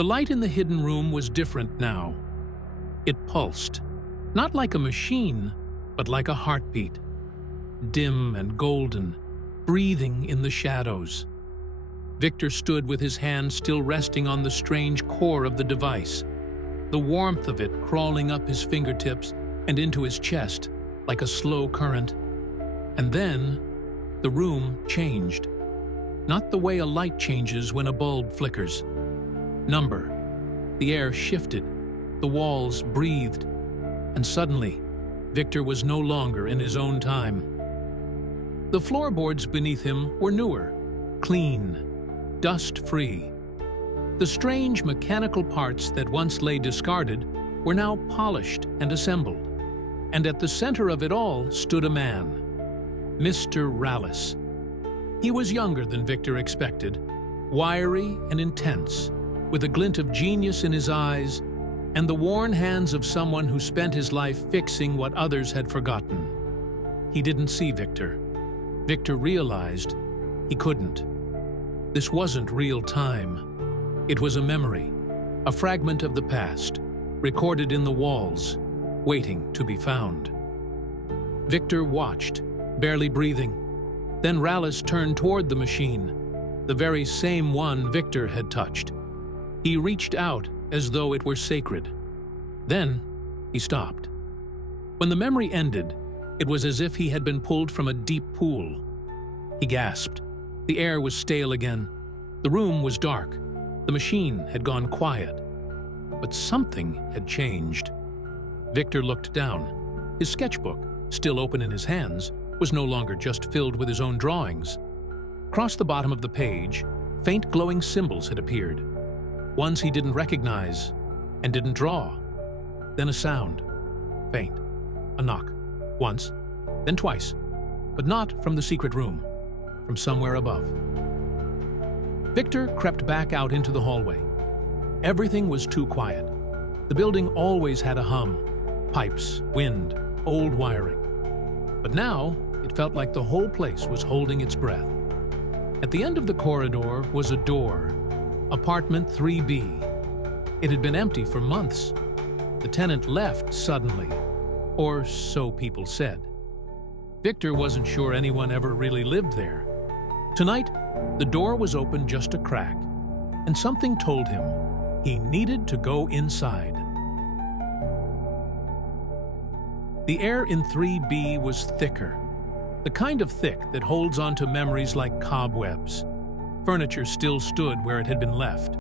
The light in the hidden room was different now. It pulsed, not like a machine, but like a heartbeat. Dim and golden, breathing in the shadows. Victor stood with his hand still resting on the strange core of the device, the warmth of it crawling up his fingertips and into his chest like a slow current. And then, the room changed. Not the way a light changes when a bulb flickers. Number. The air shifted, the walls breathed, and suddenly, Victor was no longer in his own time. The floorboards beneath him were newer, clean, dust-free. The strange mechanical parts that once lay discarded were now polished and assembled. And at the center of it all stood a man, Mr. Rallis. He was younger than Victor expected, wiry and intense, with a glint of genius in his eyes and the worn hands of someone who spent his life fixing what others had forgotten. He didn't see Victor. Victor realized he couldn't. This wasn't real time. It was a memory, a fragment of the past, recorded in the walls, waiting to be found. Victor watched, barely breathing. Then Rallis turned toward the machine, the very same one Victor had touched. He reached out as though it were sacred. Then he stopped. When the memory ended, it was as if he had been pulled from a deep pool. He gasped. The air was stale again. The room was dark. The machine had gone quiet. But something had changed. Victor looked down. His sketchbook, still open in his hands, was no longer just filled with his own drawings. Across the bottom of the page, faint glowing symbols had appeared. Ones he didn't recognize and didn't draw. Then a sound. Faint. A knock. Once, then twice. But not from the secret room. From somewhere above. Victor crept back out into the hallway. Everything was too quiet. The building always had a hum. Pipes, wind, old wiring. But now, it felt like the whole place was holding its breath. At the end of the corridor was a door. Apartment 3B. It had been empty for months. The tenant left suddenly, or so people said. Victor wasn't sure anyone ever really lived there. Tonight, the door was open just a crack, and something told him he needed to go inside. The air in 3B was thicker, the kind of thick that holds onto memories like cobwebs. Furniture still stood where it had been left.